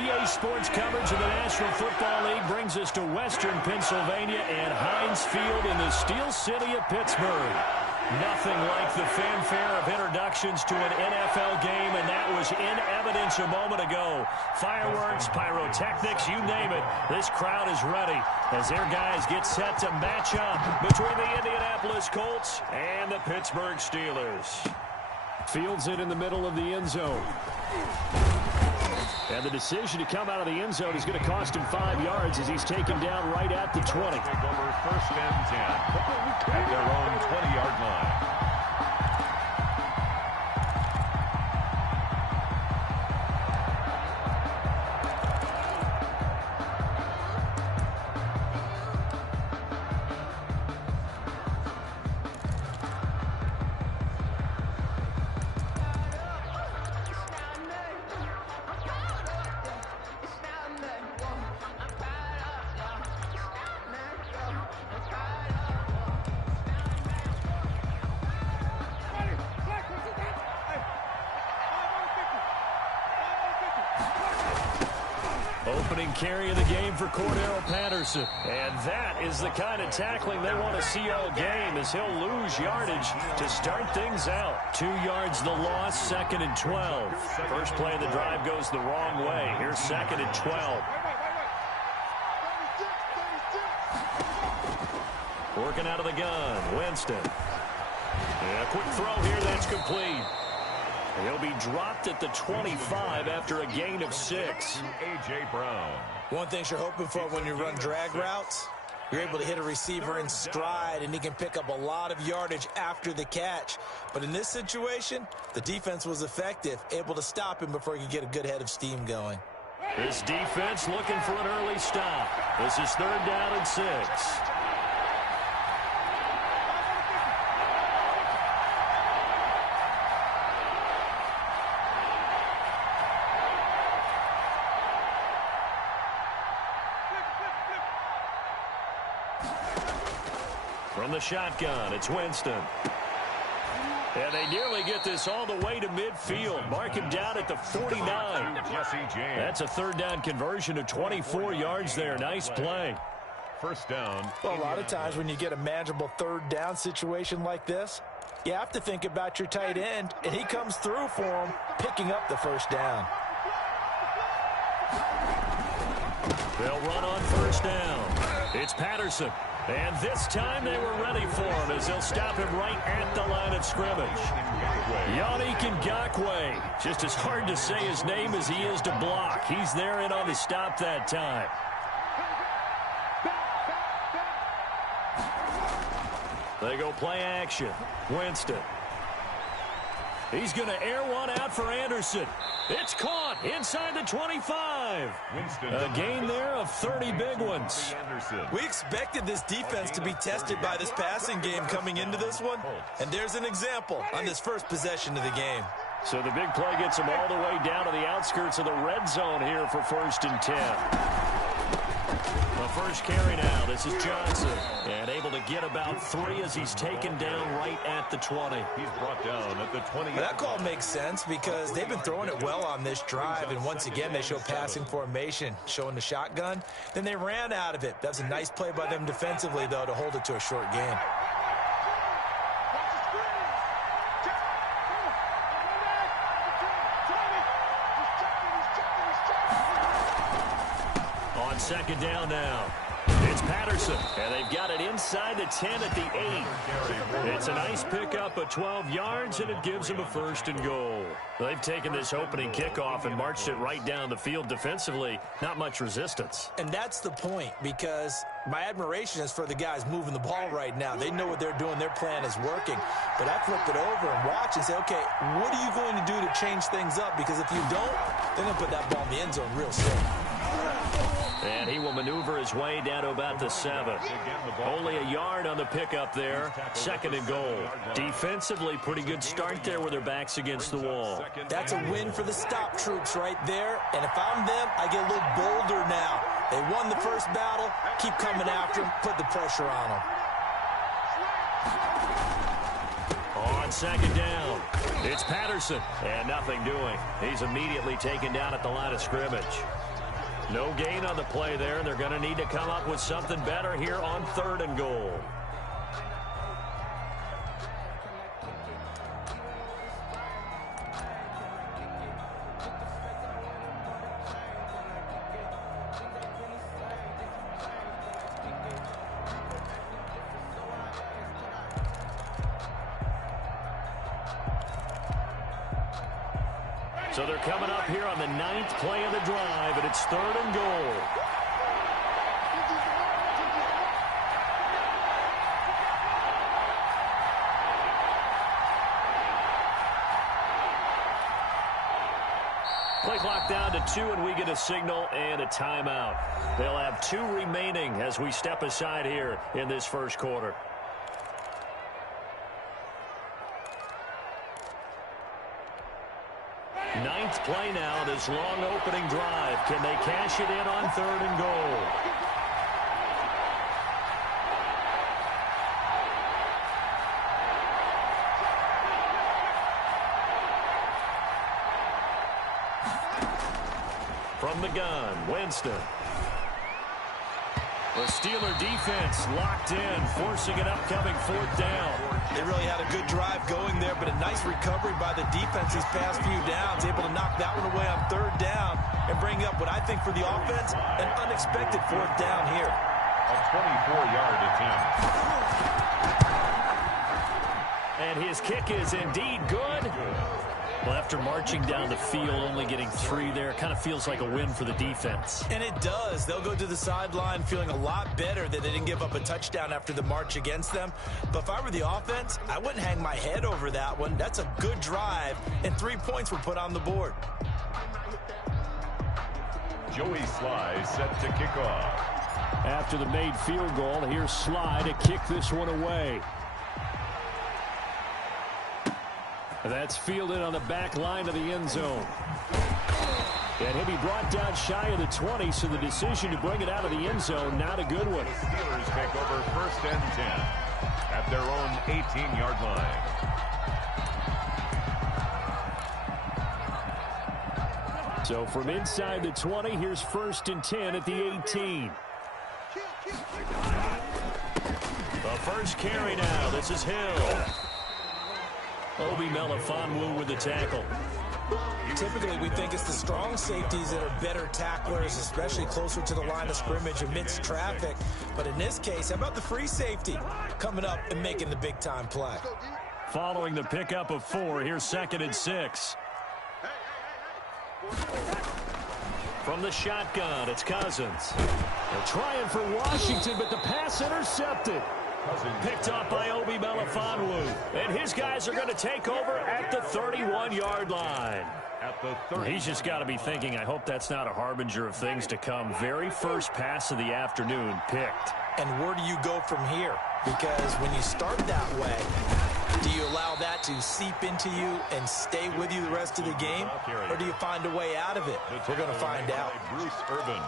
EA Sports coverage of the National Football League brings us to Western Pennsylvania and Heinz Field in the Steel City of Pittsburgh. Nothing like the fanfare of introductions to an NFL game, and that was in evidence a moment ago. Fireworks, pyrotechnics, you name it. This crowd is ready as their guys get set to match up between the Indianapolis Colts and the Pittsburgh Steelers. Fields it in the middle of the end zone. And the decision to come out of the end zone is going to cost him 5 yards as he's taken down right at the 20. Over first and 10 at their own 20-yard line. Opening carry of the game for Cordero Patterson. And that is the kind of tackling they want to see all game as he'll lose yardage to start things out. 2 yards the loss, 2nd and 12. First play of the drive goes the wrong way. Here's 2nd and 12. Working out of the gun, Winston. And a quick throw here, that's complete. He'll be dropped at the 25 after a gain of 6. A.J. Brown. One thing you're hoping for when you run drag routes, you're able to hit a receiver in stride, and he can pick up a lot of yardage after the catch. But in this situation, the defense was effective, able to stop him before he could get a good head of steam going. This defense looking for an early stop. This is 3rd down and 6. From the shotgun, it's Winston. And they nearly get this all the way to midfield. Mark him down at the 49. That's a 3rd down conversion of 24 yards there. Nice play. First down. Well, a lot of times when you get a manageable 3rd down situation like this, you have to think about your tight end, and he comes through for him, picking up the first down. They'll run on first down. It's Patterson. And this time they were ready for him as they'll stop him right at the line of scrimmage. Yannick Ngakoue. Just as hard to say his name as he is to block. He's there in on the stop that time. They go play action. Winston. He's going to air one out for Anderson. It's caught inside the 25. A gain there of 30 big ones. We expected this defense to be tested by this passing game coming into this one, and there's an example on this first possession of the game. So the big play gets them all the way down to the outskirts of the red zone here for 1st and 10. The first carry now. This is Johnson. And able to get about 3 as he's taken down right at the 20. He's brought down at the 20. That call makes sense because they've been throwing it well on this drive. And once again, they show passing formation, showing the shotgun. Then they ran out of it. That's a nice play by them defensively, though, to hold it to a short gain. On 2nd down now. It's Patterson, and they've got it inside the 10 at the 8. It's a nice pickup of 12 yards, and it gives them a 1st and goal. They've taken this opening kickoff and marched it right down the field defensively. Not much resistance. And that's the point, because my admiration is for the guys moving the ball right now. They know what they're doing. Their plan is working. But I flip it over and watch and say, okay, what are you going to do to change things up? Because if you don't, they're going to put that ball in the end zone real soon. And he will maneuver his way down to about the 7. Only a yard on the pickup there. 2nd and goal. Defensively, pretty good start there with their backs against the wall. That's a win for the stop troops right there. And if I'm them, I get a little bolder now. They won the first battle. Keep coming after them. Put the pressure on them. On 2nd down, it's Patterson. And nothing doing. He's immediately taken down at the line of scrimmage. No gain on the play there. They're going to need to come up with something better here on 3rd and goal. So they're coming up here on the 9th play of the drive, and it's 3rd and goal. Play clock down to 2, and we get a signal and a timeout. They'll have 2 remaining as we step aside here in this first quarter. Ninth play now, this long opening drive. Can they cash it in on 3rd and goal? From the gun, Winston. The Steeler defense locked in, forcing an upcoming 4th down. They really had a good drive going there, but a nice recovery by the defense these past few downs, able to knock that one away on 3rd down and bring up what I think for the offense, an unexpected 4th down here. A 24-yard attempt. And his kick is indeed good. Well, after marching down the field, only getting 3 there, kind of feels like a win for the defense. And it does. They'll go to the sideline feeling a lot better that they didn't give up a touchdown after the march against them. But if I were the offense, I wouldn't hang my head over that one. That's a good drive, and 3 points were put on the board. Joey Sly set to kick off. After the made field goal, here's Sly to kick this one away. That's fielded on the back line of the end zone. And he'll be brought down shy of the 20, so the decision to bring it out of the end zone, not a good one. The Steelers take over 1st and 10 at their own 18-yard line. So from inside the 20, here's 1st and 10 at the 18. The first carry now. This is Hill. Obi Melifonwu with the tackle. Typically, we think it's the strong safeties that are better tacklers, especially closer to the line of scrimmage amidst traffic. But in this case, how about the free safety coming up and making the big-time play? Following the pickup of 4, here's 2nd and 6. From the shotgun, it's Cousins. They're trying for Washington, but the pass intercepted. Picked up by Obi Melifonwu. And his guys are going to take over at the 31-yard line. He's just got to be thinking, I hope that's not a harbinger of things to come. Very first pass of the afternoon picked. And where do you go from here? Because when you start that way, do you allow that to seep into you and stay with you the rest of the game? Or do you find a way out of it? We're going to find out. Bruce Irvin.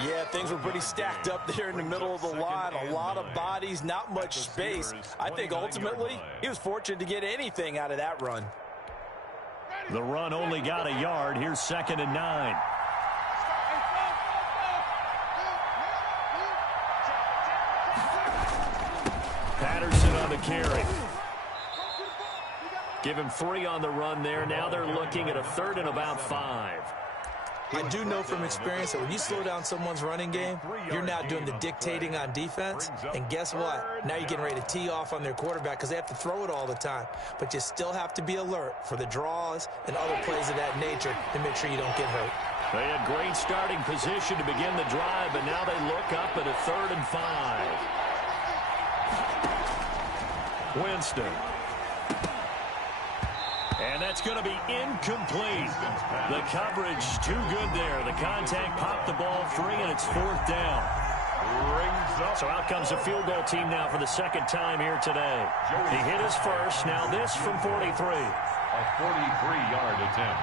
Yeah, things were pretty stacked up there in the middle of the line. A lot of bodies, not much space. I think ultimately he was fortunate to get anything out of that run. The run only got a yard. Here's 2nd and 9. Patterson on the carry. Give him 3 on the run there. Now they're looking at a 3rd and about 5. I do know from experience that when you slow down someone's running game, you're now doing the dictating on defense. And guess what? Now you're getting ready to tee off on their quarterback because they have to throw it all the time. But you still have to be alert for the draws and other plays of that nature to make sure you don't get hurt. They had great starting position to begin the drive, but now they look up at a 3rd and 5. Winston. And that's going to be incomplete. The coverage too good there. The contact popped the ball free, and it's 4th down. So out comes the field goal team now for the 2nd time here today. He hit his first. Now this from 43. A 43-yard attempt.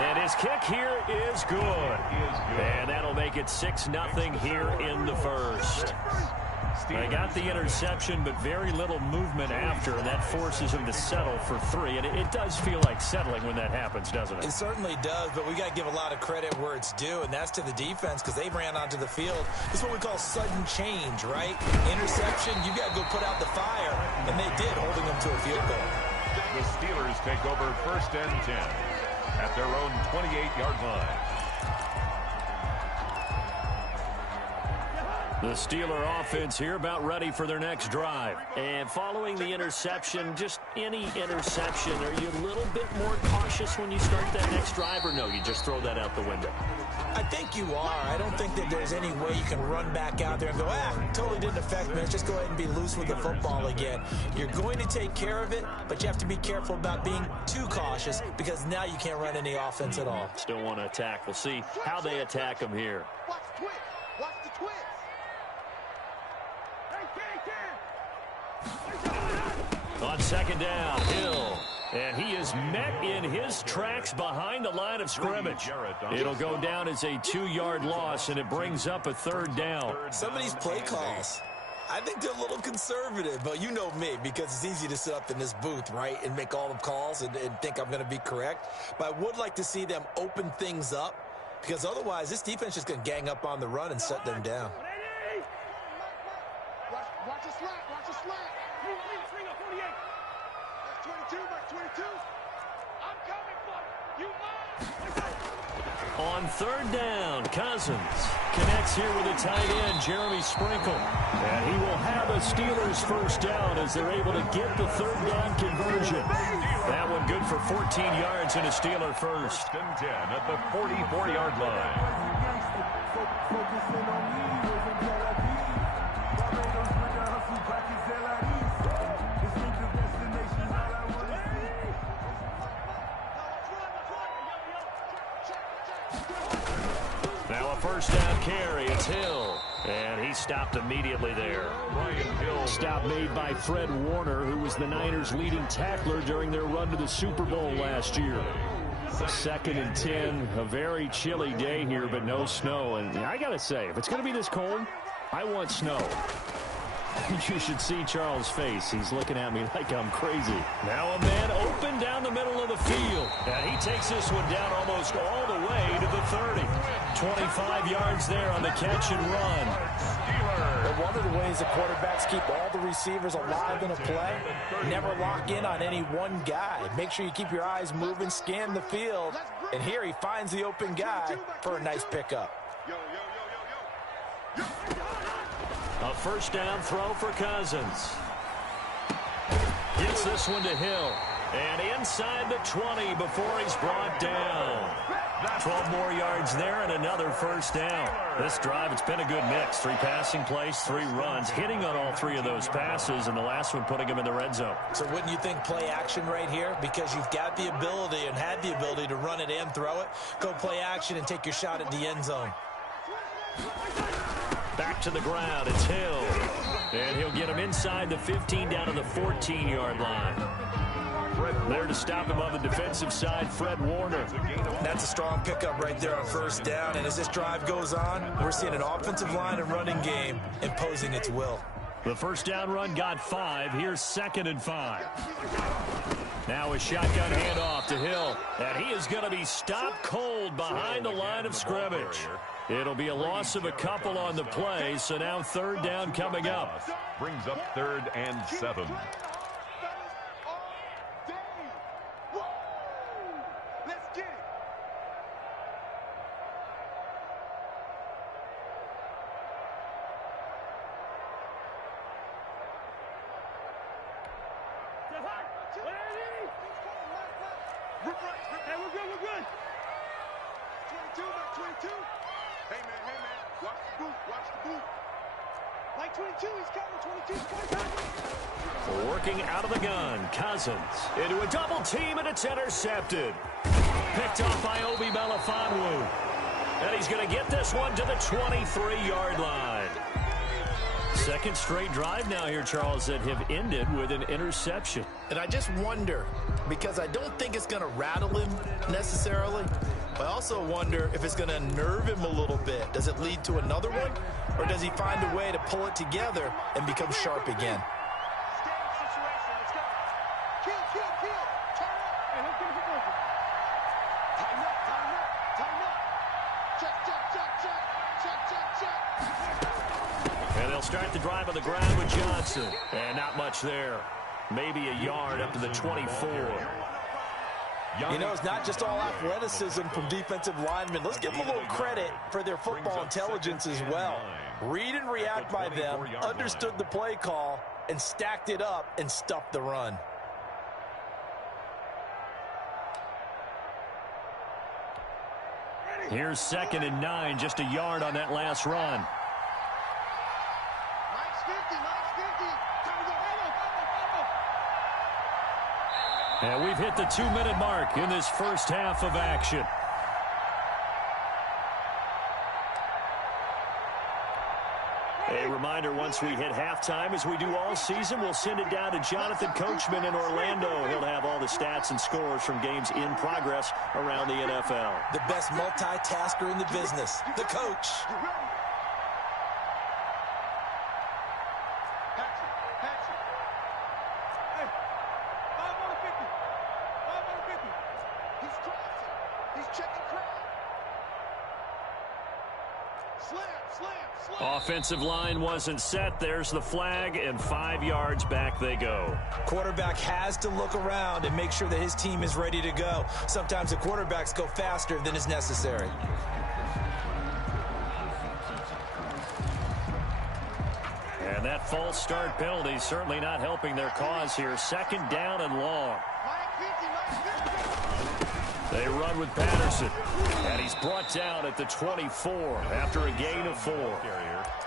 And his kick here is good. And that'll make it 6-0 here in the first. They got the interception, but very little movement after, and that forces him to settle for 3. And it does feel like settling when that happens, doesn't it? It certainly does, but we got to give a lot of credit where it's due, and that's to the defense because they ran onto the field. This is what we call sudden change, right? Interception, you got to go put out the fire, and they did, holding them to a field goal. The Steelers take over 1st and 10 at their own 28-yard line. The Steeler offense here about ready for their next drive. And following the interception, just any interception, are you a little bit more cautious when you start that next drive, or no, you just throw that out the window? I think you are. I don't think that there's any way you can run back out there and go, totally didn't affect me. Let's just go ahead and be loose with the football again. You're going to take care of it, but you have to be careful about being too cautious because now you can't run any offense at all. Still want to attack. We'll see how they attack them here. Watch the twist. Watch the twist. On 2nd down, Hill. And he is met in his tracks behind the line of scrimmage. It'll go down as a 2-yard loss, and it brings up a 3rd down. Some of these play calls, I think they're a little conservative, but you know me, because it's easy to sit up in this booth, right, and make all the calls and think I'm going to be correct. But I would like to see them open things up, because otherwise this defense is going to gang up on the run and shut them down. Watch the slack. Watch the slack. Bring up 48. That's 22. That's 22. I'm coming for you. On 3rd down, Cousins connects here with a tight end, Jeremy Sprinkle. And he will have a Steelers 1st down as they're able to get the 3rd down conversion. That one good for 14 yards and a Steeler 1st. 1st and 10 at the 44-yard line. Now a 1st down carry. It's Hill. And he stopped immediately there. Stop made by Fred Warner, who was the Niners' leading tackler during their run to the Super Bowl last year. 2nd and 10. A very chilly day here, but no snow. And I got to say, if it's going to be this cold, I want snow. You should see Charles' face. He's looking at me like I'm crazy. Now a man open down the middle of the field. And he takes this one down almost all the way to the 30. 25 yards there on the catch and run. But one of the ways the quarterbacks keep all the receivers alive in a play, never lock in on any one guy. Make sure you keep your eyes moving, scan the field. And here he finds the open guy for a nice pickup. A 1st down throw for Cousins. Gets this one to Hill. And inside the 20 before he's brought down. 12 more yards there and another 1st down. This drive, it's been a good mix. 3 passing plays, 3 runs, hitting on all 3 of those passes, and the last one putting him in the red zone. So wouldn't you think play action right here? Because you've got the ability and had the ability to run it and throw it. Go play action and take your shot at the end zone. Back to the ground, it's Hill. And he'll get him inside the 15 down to the 14-yard line. There to stop him on the defensive side, Fred Warner. That's a strong pickup right there on 1st down. And as this drive goes on, we're seeing an offensive line and running game imposing its will. The 1st down run got 5. Here's 2nd and 5. Now a shotgun handoff to Hill. And he is going to be stopped cold behind the line of scrimmage. It'll be a loss of a couple on the play, so now 3rd down coming up. Brings up 3rd and 7. Working out of the gun, Cousins into a double team, and it's intercepted. Picked off by Obi Melifonwu. And he's going to get this one to the 23-yard line. 2nd straight drive now here, Charles, that have ended with an interception. And I just wonder, because I don't think it's going to rattle him necessarily, I also wonder if it's going to unnerve him a little bit. Does it lead to another one? Or does he find a way to pull it together and become sharp again? And they'll start the drive on the ground with Johnson. And not much there. Maybe a yard up to the 24. You know, it's not just all athleticism from defensive linemen. Let's give them a little credit for their football intelligence as well. Read and react by them, understood the play call, and stacked it up and stuffed the run. Here's 2nd and 9, just a yard on that last run. And we've hit the 2-minute mark in this first half of action. A reminder, once we hit halftime, as we do all season, we'll send it down to Jonathan Coachman in Orlando. He'll have all the stats and scores from games in progress around the NFL. The best multitasker in the business, the coach. Offensive line wasn't set. There's the flag, and 5 yards back they go. Quarterback has to look around and make sure that his team is ready to go. Sometimes the quarterbacks go faster than is necessary. And that false start penalty certainly not helping their cause here. 2nd down and long. They run with Patterson, and he's brought down at the 24 after a gain of 4.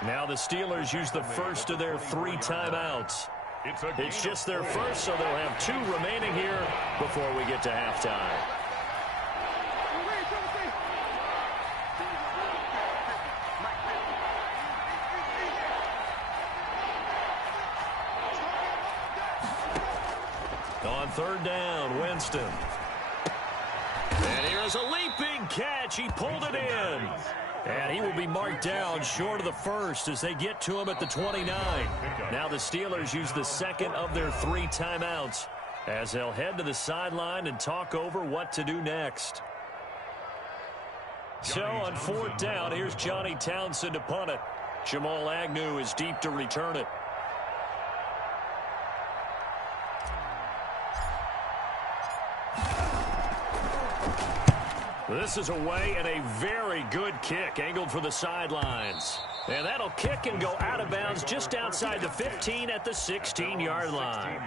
Now the Steelers use the first of their 3 timeouts. It's just their first, so they'll have 2 remaining here before we get to halftime. On 3rd down, Winston. And here's a leaping catch. He pulled it in. And he will be marked down short of the first as they get to him at the 29. Now the Steelers use the 2nd of their 3 timeouts as they'll head to the sideline and talk over what to do next. So on 4th down, here's Johnny Townsend to punt it. Jamal Agnew is deep to return it. This is away and a very good kick angled for the sidelines. And that'll kick and go out of bounds just outside the 15 at the 16-yard line.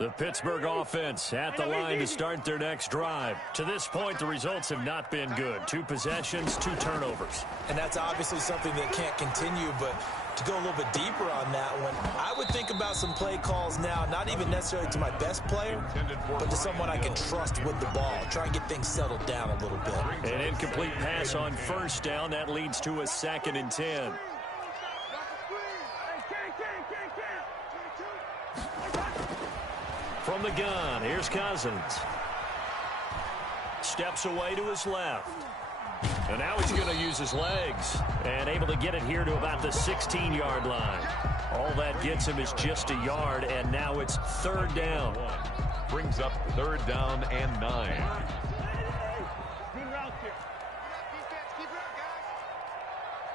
The Pittsburgh offense at the line to start their next drive. To this point, the results have not been good. 2 possessions, 2 turnovers. And that's obviously something that can't continue, but to go a little bit deeper on that one, I would think about some play calls now, not even necessarily to my best player, but to someone I can trust with the ball. Try and get things settled down a little bit. An incomplete pass on 1st down. That leads to a 2nd and 10. From the gun, here's Cousins. Steps away to his left. And now he's going to use his legs. And able to get it here to about the 16-yard line. All that gets him is just a yard, and now it's 3rd down. Brings up 3rd down and 9. Good route here. Keep it up, guys.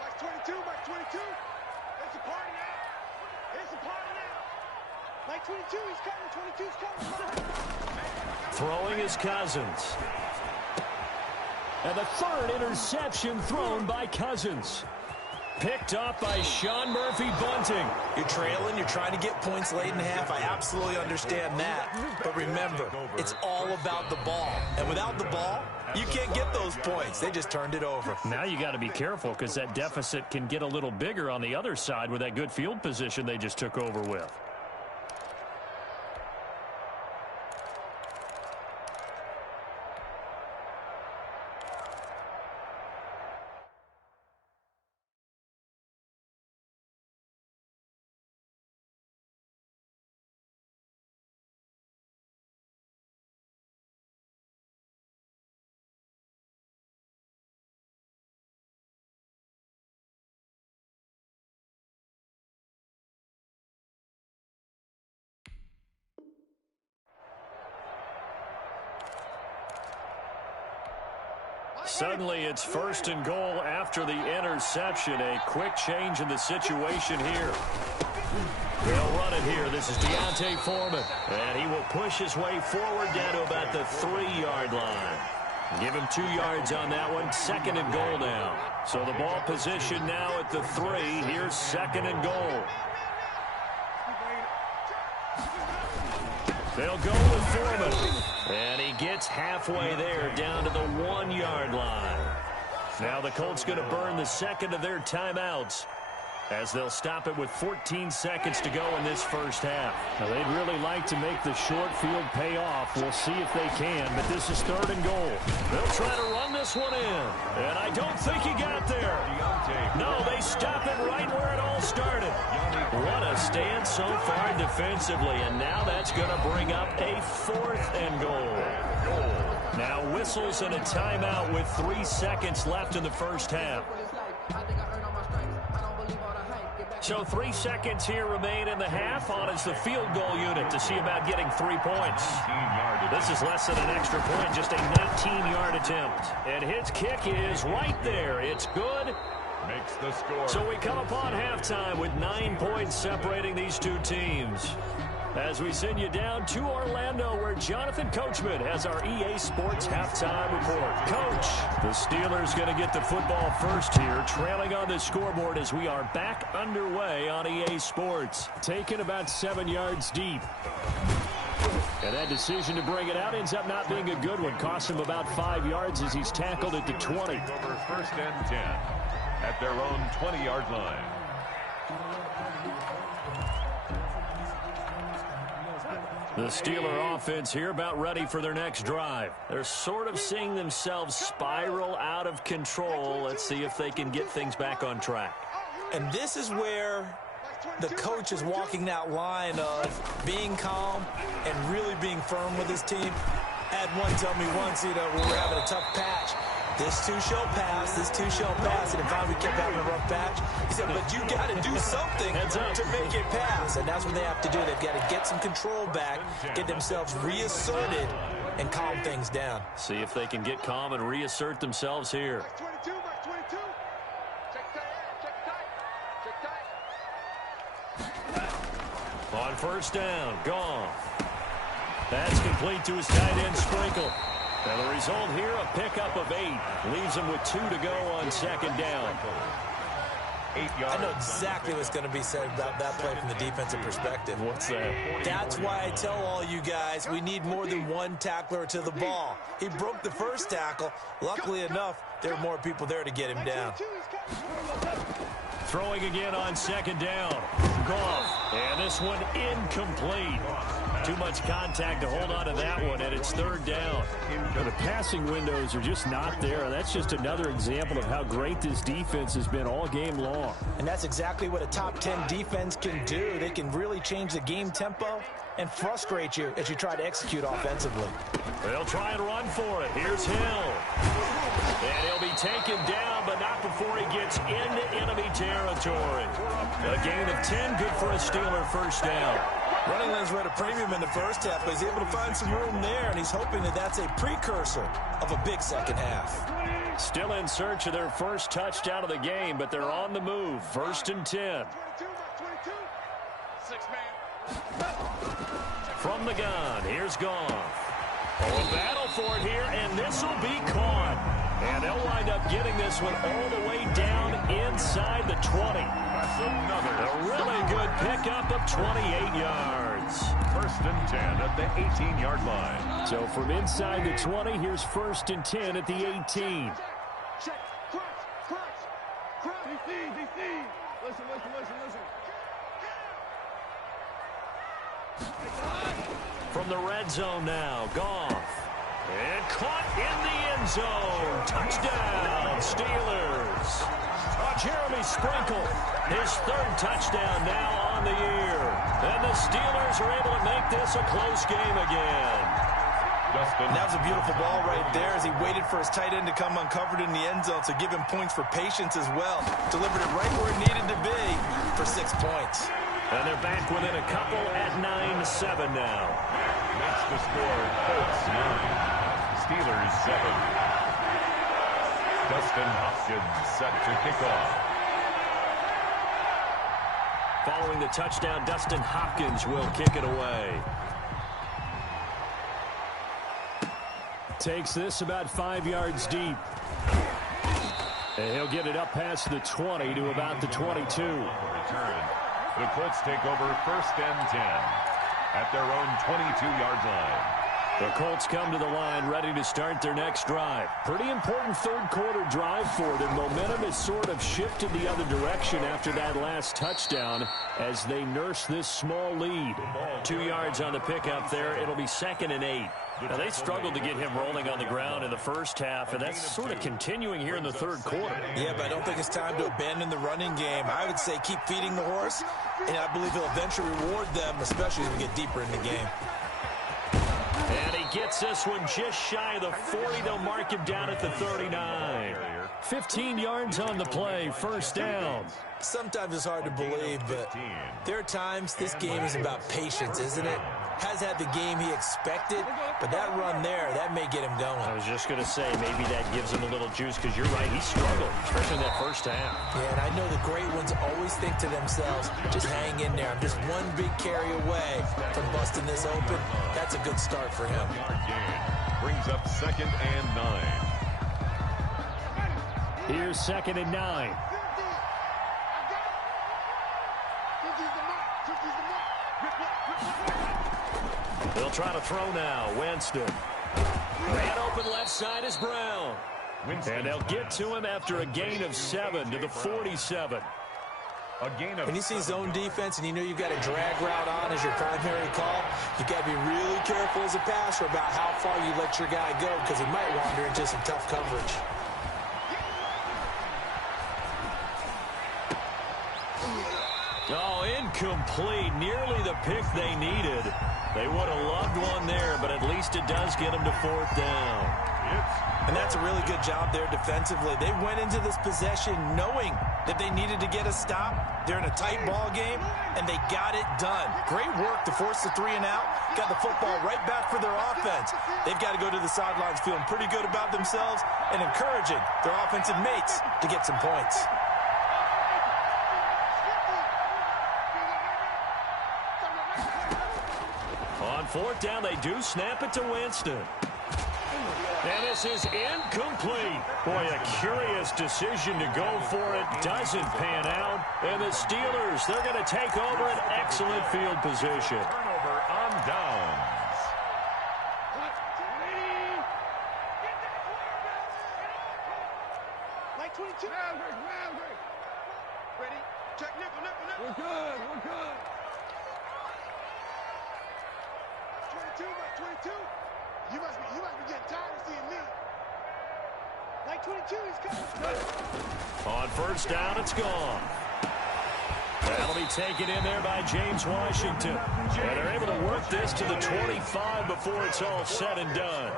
Mike 22, Mike 22. It's a party now. It's a party now. Mike 22, he's coming. 22's coming. Throwing is Cousins. And the 3rd interception thrown by Cousins. Picked up by Sean Murphy-Bunting. You're trailing, you're trying to get points late in half. I absolutely understand that. But remember, it's all about the ball. And without the ball, you can't get those points. They just turned it over. Now you got to be careful because that deficit can get a little bigger on the other side with that good field position they just took over with. Suddenly it's 1st and goal after the interception. A quick change in the situation here. They'll run it here. This is Deontay Foreman. And he will push his way forward down to about the 3-yard line. Give him 2 yards on that one. 2nd and goal now. So the ball position now at the 3. Here's 2nd and goal. They'll go with Foreman. And he gets halfway there down to the 1-yard line. Now the Colts going to burn the 2nd of their timeouts, as they'll stop it with 14 seconds to go in this first half. Now, they'd really like to make the short field pay off. We'll see if they can, but this is 3rd and goal. They'll try to run this one in, and I don't think he got there. No, they stop it right where it all started. What a stand so far defensively, and now that's going to bring up a 4th and goal. Now whistles and a timeout with 3 seconds left in the first half. So 3 seconds here remain in the half. On is the field goal unit to see about getting 3 points. This is less than an extra point, just a 19-yard attempt. And his kick is right there. It's good. Makes the score. So we come upon halftime with 9 points separating these two teams, as we send you down to Orlando, where Jonathan Coachman has our EA Sports halftime report. Coach, the Steelers going to get the football first here, trailing on the scoreboard as we are back underway on EA Sports. Taken about 7 yards deep. And that decision to bring it out ends up not being a good one. Cost him about 5 yards as he's tackled at the 20. Over 1st and 10 at their own 20-yard line. The Steeler offense here about ready for their next drive. They're sort of seeing themselves spiral out of control. Let's see if they can get things back on track. And this is where the coach is walking that line of being calm and really being firm with his team. I had one tell me once, we were having a tough patch. This too shall pass, this too shall pass. And if we kept having a rough patch, he said, but you got to do something to make it pass. And that's what they have to do. They've got to get some control back, get themselves reasserted, and calm things down. See if they can get calm and reassert themselves here. On 1st down, gone. That's complete to his tight end, Sprinkle. And the result here, a pickup of 8. Leaves him with 2 to go on 2nd down. 8 yards. I know exactly what's going to be said about that play from the defensive perspective. What's that? That's why I tell all you guys, we need more than one tackler to the ball. He broke the first tackle. Luckily enough, there were more people there to get him down. Throwing again on 2nd down. Goff. And this one incomplete. Too much contact to hold on to that one, and it's 3rd down. The passing windows are just not there. That's just another example of how great this defense has been all game long. And that's exactly what a top 10 defense can do. They can really change the game tempo and frustrate you as you try to execute offensively. They'll try and run for it. Here's Hill. And he'll be taken down, but not before he gets into enemy territory. A gain of 10, good for a Steeler 1st down. Running lanes were at a premium in the first half, but he's able to find some room there, and he's hoping that that's a precursor of a big second half. Still in search of their first touchdown of the game, but they're on the move. 1st and 10. From the gun, here's Goff. A battle for it here, and this will be caught. And they'll wind up getting this one all the way down inside the 20. That's another. A really good pickup of 28 yards. 1st and 10 at the 18-yard line. So from inside the 20, here's 1st and 10 at the 18. Check. Crunch. DC. Listen. From the red zone now, Goff. And caught in the end zone. Touchdown, Steelers. Jeremy Sprinkle, his 3rd touchdown now on the year. And the Steelers are able to make this a close game again. And that was a beautiful ball right there as he waited for his tight end to come uncovered in the end zone, so give him points for patience as well. Delivered it right where it needed to be for 6 points. And they're back within a couple at 9-7 now. Makes the score Colts 9, Steelers 7. Dustin Hopkins set to kick off. Following the touchdown, Dustin Hopkins will kick it away. Takes this about 5 yards deep. And he'll get it up past the 20 to about the 22. Return. The Colts take over first and 10 at their own 22-yard line. The Colts come to the line ready to start their next drive. Pretty important third-quarter drive for them. Momentum has sort of shifted the other direction after that last touchdown as they nurse this small lead. 2 yards on the pickup there. It'll be 2nd and 8. Now, they struggled to get him rolling on the ground in the first half, and that's sort of continuing here in the third quarter. Yeah, but I don't think it's time to abandon the running game. I would say keep feeding the horse, and I believe he'll eventually reward them, especially as we get deeper in the game. And he gets this one just shy of the 40. They'll mark him down at the 39. 15 yards on the play, first down. Sometimes it's hard to believe, but there are times this game is about patience, isn't it? Has had the game he expected, but that run there, that may get him going. I was just going to say, maybe that gives him a little juice, because you're right, he struggled, especially in that first half. Yeah, and I know the great ones always think to themselves, just hang in there. I'm just one big carry away from busting this open. That's a good start for him. Brings up 2nd and 9. Here's 2nd and 9. They'll try to throw now. Winston. Man open left side is Brown. And they'll get to him after a gain of 7 to the 47. When you see zone defense and you know you've got a drag route on as your primary call, you've got to be really careful as a passer about how far you let your guy go, because he might wander into some tough coverage. Oh, incomplete. Nearly the pick they needed. They would have loved one there, but at least it does get them to 4th down. And that's a really good job there defensively. They went into this possession knowing that they needed to get a stop. They're in a tight ball game, and they got it done. Great work to force the 3 and out. Got the football right back for their offense. They've got to go to the sidelines feeling pretty good about themselves and encouraging their offensive mates to get some points. On 4th down, they do snap it to Winston. And this is incomplete. Boy, a curious decision to go for it. Doesn't pan out. And the Steelers, they're going to take over an excellent field position. Turnover on downs. Like 22. Ready? Check nickel. We're good. 22. You must be getting tired of seeing me. Like 22, he's coming. On 1st down, it's gone. That'll be taken in there by James Washington. And they're able to work this to the 25 before it's all said and done.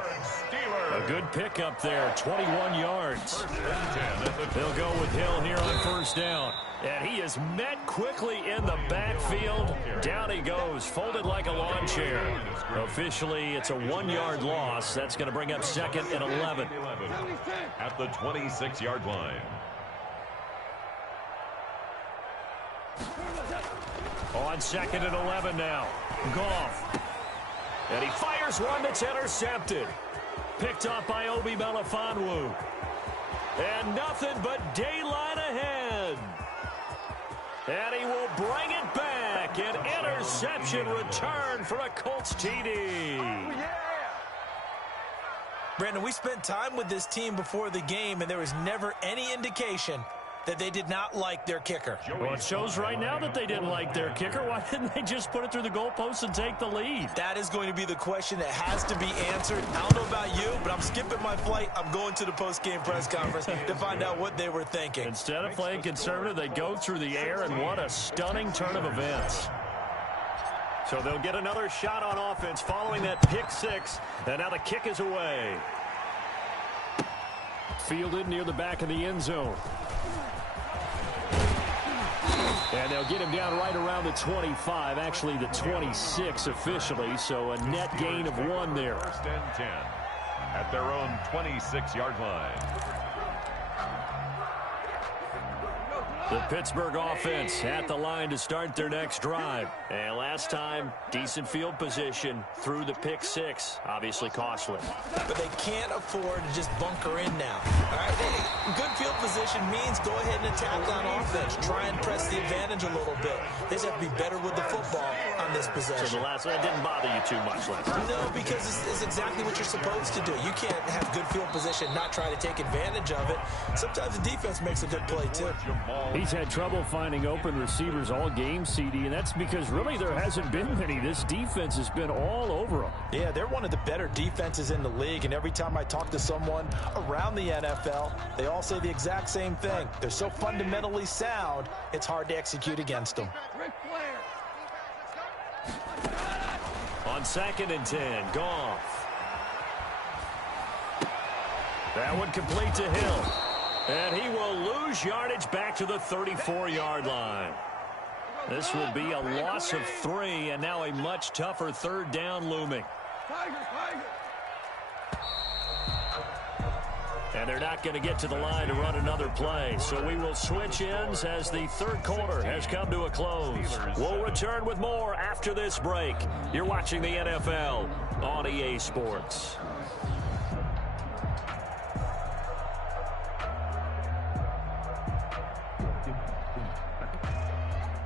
A good pickup there, 21 yards. They'll go with Hill here on 1st down. And he is met quickly in the backfield. Down he goes, folded like a lawn chair. Officially, it's a 1-yard loss. That's going to bring up 2nd and 11. At the 26-yard line. On 2nd and 11 now. Goff. And he fires one that's intercepted. Picked off by Obi Melifonwu. And nothing but daylight ahead. And he will bring it back. An interception return for a Colts TD. Brandon, we spent time with this team before the game, and there was never any indication that they did not like their kicker. Well, it shows right now that they didn't like their kicker. Why didn't they just put it through the goalpost and take the lead? That is going to be the question that has to be answered. I don't know about you, but I'm skipping my flight. I'm going to the post-game press conference to find out what they were thinking. Instead of playing conservative, they go through the air, and what a stunning turn of events. So they'll get another shot on offense following that pick 6, and now the kick is away. Fielded near the back of the end zone. And they'll get him down right around the 25, actually the 26 officially, so a net gain of 1 there. 1st and 10 at their own 26-yard line. The Pittsburgh offense at the line to start their next drive. And last time, decent field position through the pick six. Obviously costly. But they can't afford to just bunker in now. All right, good field position means go ahead and attack on offense. Try and press the advantage a little bit. They just have to be better with the football on this possession. So the last one didn't bother you too much last time? No, because it's exactly what you're supposed to do. You can't have good field position, not try to take advantage of it. Sometimes the defense makes a good play, too. He's had trouble finding open receivers all game, CD, and that's because really there hasn't been many. This defense has been all over them. Yeah, they're one of the better defenses in the league, and every time I talk to someone around the NFL, they all say the exact same thing. They're so fundamentally sound, it's hard to execute against them. On 2nd and 10, Goff. That one complete to Hill. And he will lose yardage back to the 34-yard line. This will be a loss of 3, and now a much tougher 3rd down looming. And they're not going to get to the line to run another play. So we will switch ends as the 3rd quarter has come to a close. We'll return with more after this break. You're watching the NFL on EA Sports.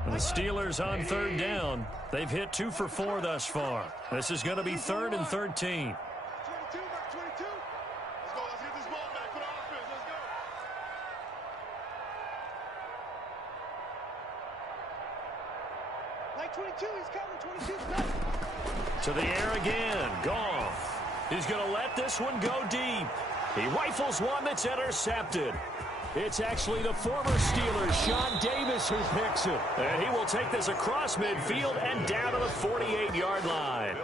The Steelers on 3rd down. They've hit 2 for 4 thus far. This is going to be 3rd and 13. 22, back 22. Let's go. Let's get this ball back for the offense. Let's go. Like 22, he's coming. 22, To the air again. Goff. He's going to let this one go deep. He rifles one that's intercepted. It's actually the former Steeler, Sean Davis, who picks it. And he will take this across midfield and down to the 48-yard line.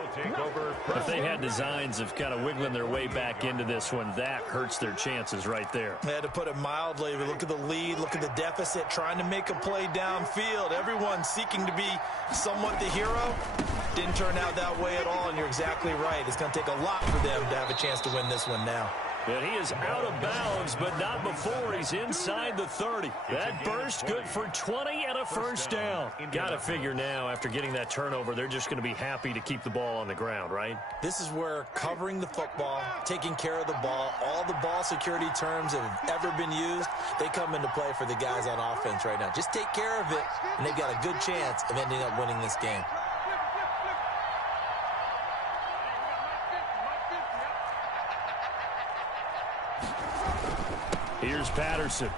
If they had designs of kind of wiggling their way back into this one, that hurts their chances right there. They had to put it mildly. Look at the lead. Look at the deficit. Trying to make a play downfield. Everyone seeking to be somewhat the hero. Didn't turn out that way at all, and you're exactly right. It's going to take a lot for them to have a chance to win this one now. And he is out of bounds, but not before he's inside the 30. That burst good for 20 and a 1st down. Got to figure now, after getting that turnover, they're just going to be happy to keep the ball on the ground, right? This is where covering the football, taking care of the ball, all the ball security terms that have ever been used, they come into play for the guys on offense right now. Just take care of it, and they've got a good chance of ending up winning this game. Here's Patterson.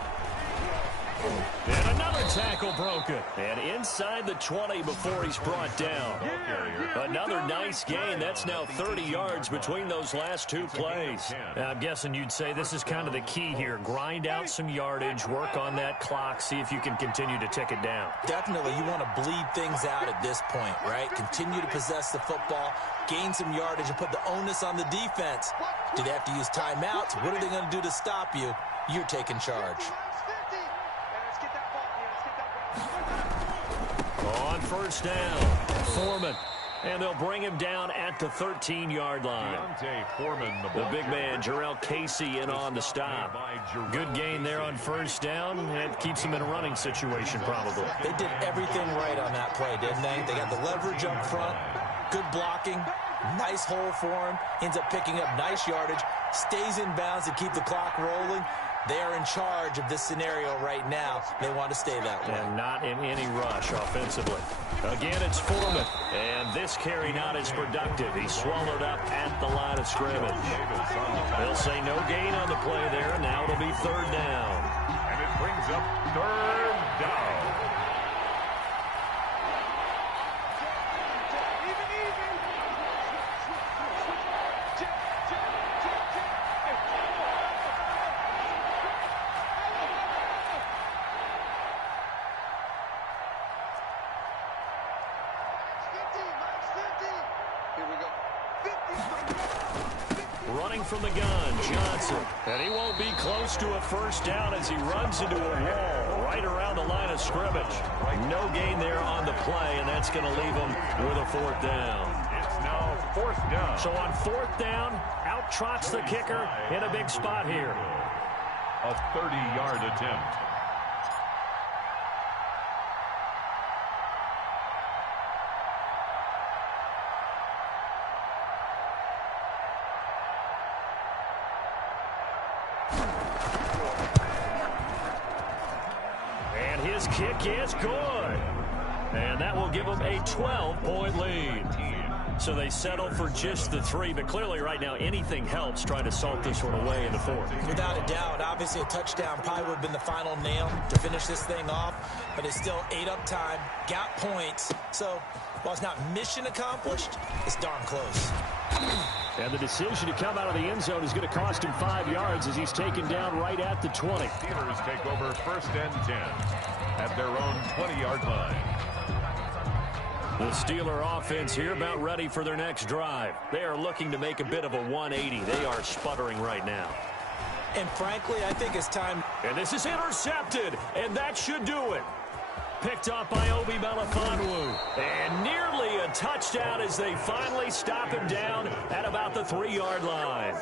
And another tackle broken. And inside the 20 before he's brought down. Another nice gain. That's now 30 yards between those last 2 plays. Now, I'm guessing you'd say this is kind of the key here. Grind out some yardage, work on that clock, see if you can continue to tick it down. Definitely, you want to bleed things out at this point, right? Continue to possess the football, gain some yardage, and put the onus on the defense. Do they have to use timeouts? What are they going to do to stop you? You're taking charge. On 1st down, Foreman. And they'll bring him down at the 13-yard line. The big man, Jarrell Casey, in on the stop. Good gain there on 1st down. It keeps him in a running situation, probably. They did everything right on that play, didn't they? They got the leverage up front, good blocking, nice hole for him, ends up picking up nice yardage, stays in bounds to keep the clock rolling. They are in charge of this scenario right now. They want to stay that way. And not in any rush offensively. Again, it's Foreman. And this carry not as productive. He's swallowed up at the line of scrimmage. They'll say no gain on the play there. Now it'll be 3rd down. And it brings up 3rd down. Running from the gun, Johnson. And he won't be close to a 1st down as he runs into a wall right around the line of scrimmage. No gain there on the play, and that's going to leave him with a 4th down. It's now 4th down. So on 4th down, out trots the kicker in a big spot here. A 30-yard attempt. Kick is good. And that will give them a 12-point lead. So they settle for just the 3, but clearly right now anything helps trying to salt this one away in the 4th. Without a doubt, obviously a touchdown probably would have been the final nail to finish this thing off, but it's still 8 up time, got points. So while it's not mission accomplished, it's darn close. And the decision to come out of the end zone is going to cost him 5 yards as he's taken down right at the 20. Steelers take over 1st and 10 at their own 20-yard line. The Steeler offense here about ready for their next drive. They are looking to make a bit of a 180. They are sputtering right now. And frankly, I think it's time. And this is intercepted, and that should do it. Picked off by Obi Melifonwu. And nearly a touchdown as they finally stop him down at about the 3-yard line.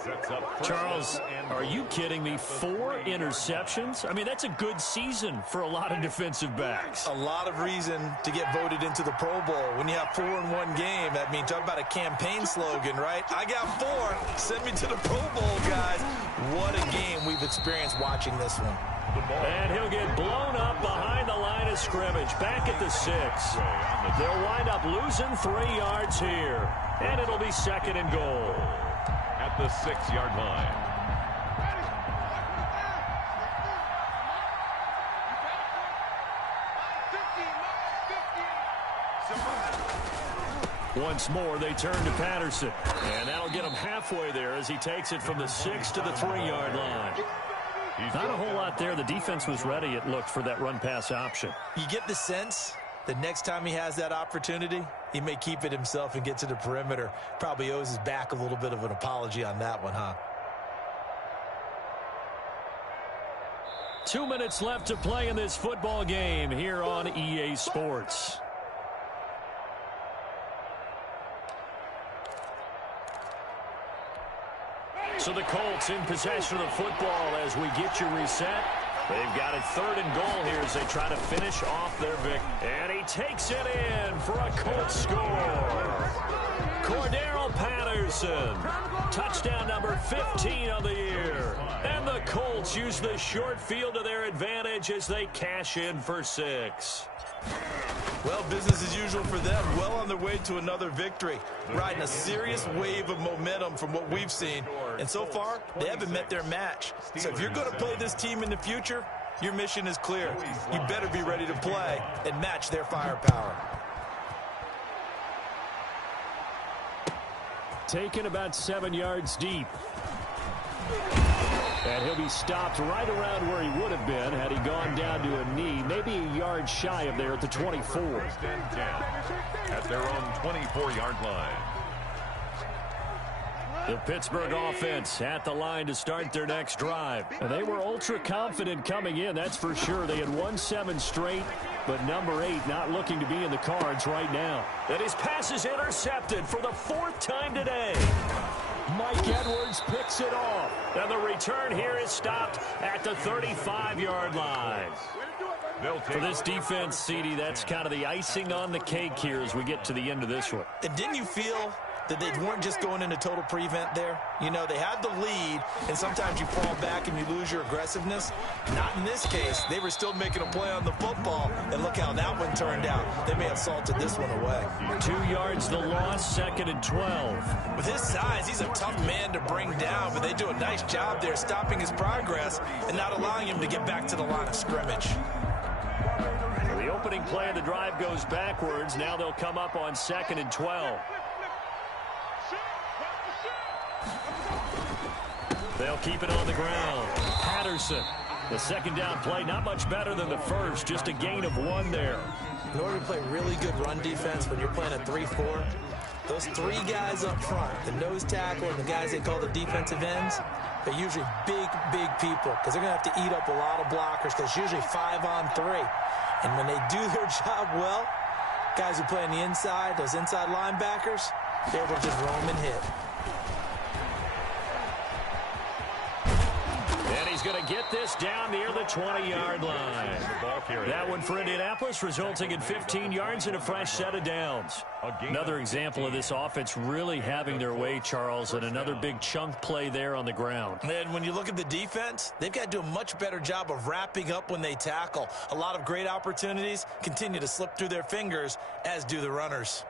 Charles, are you kidding me? 4 interceptions? I mean, that's a good season for a lot of defensive backs. A lot of reason to get voted into the Pro Bowl. When you have 4 in one game, I mean, talk about a campaign slogan, right? I got 4. Send me to the Pro Bowl, guys. What a game we've experienced watching this one. And he'll get blown up behind the line of scrimmage, back at the 6. They'll wind up losing 3 yards here, and it'll be 2nd and goal. At the 6-yard line. Once more, they turn to Patterson, and that'll get him halfway there as he takes it from the 6 to the 3-yard line. Not a whole lot there. The defense was ready, it looked, for that run-pass option. You get the sense that next time he has that opportunity, he may keep it himself and get to the perimeter. Probably owes his back a little bit of an apology on that one, huh? 2 minutes left to play in this football game here on EA Sports. So the Colts in possession of the football as we get you reset. They've got it 3rd and goal here as they try to finish off their victory. And he takes it in for a Colts score. Cordero Patterson, touchdown number 15 of the year. And the Colts use the short field to their advantage as they cash in for 6. Well, business as usual for them. Well on their way to another victory. Riding a serious wave of momentum from what we've seen. And so far, they haven't met their match. So if you're going to play this team in the future, your mission is clear. You better be ready to play and match their firepower. Taken about 7 yards deep. And he'll be stopped right around where he would have been had he gone down to a knee, maybe a yard shy of there at the 24. 1st and 10 at their own 24-yard line. The Pittsburgh offense at the line to start their next drive. And they were ultra confident coming in, that's for sure. They had won 7 straight, but number 8 not looking to be in the cards right now. And his pass is intercepted for the 4th time today. Mike Edwards picks it off. And the return here is stopped at the 35-yard line. For this defense, CD, that's kind of the icing on the cake here as we get to the end of this one. And didn't you feel that they weren't just going into total prevent there? You know, they had the lead, and sometimes you fall back and you lose your aggressiveness. Not in this case. They were still making a play on the football, and look how that one turned out. They may have salted this one away. 2 yards the loss, 2nd and 12. With his size, he's a tough man to bring down, but they do a nice job there stopping his progress and not allowing him to get back to the line of scrimmage. So the opening play of the drive goes backwards. Now they'll come up on 2nd and 12. They'll keep it on the ground. Patterson, the 2nd down play, not much better than the first, just a gain of 1 there. In order to play really good run defense when you're playing a 3-4, those 3 guys up front, the nose tackle and the guys they call the defensive ends, they're usually big people because they're going to have to eat up a lot of blockers because it's usually 5-on-3. And when they do their job well, guys who play on the inside, those inside linebackers, they're able to just roam and hit. And he's going to get this down near the 20-yard line. That one for Indianapolis, resulting in 15 yards and a fresh set of downs. Another example of this offense really having their way, Charles, and another big chunk play there on the ground. And when you look at the defense, they've got to do a much better job of wrapping up when they tackle. A lot of great opportunities continue to slip through their fingers, as do the runners.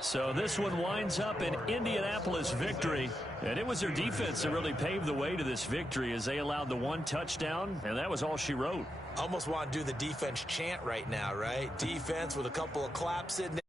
So this one winds up an Indianapolis victory. And it was their defense that really paved the way to this victory as they allowed the one touchdown, and that was all she wrote. Almost want to do the defense chant right now, right? Defense with a couple of claps in there.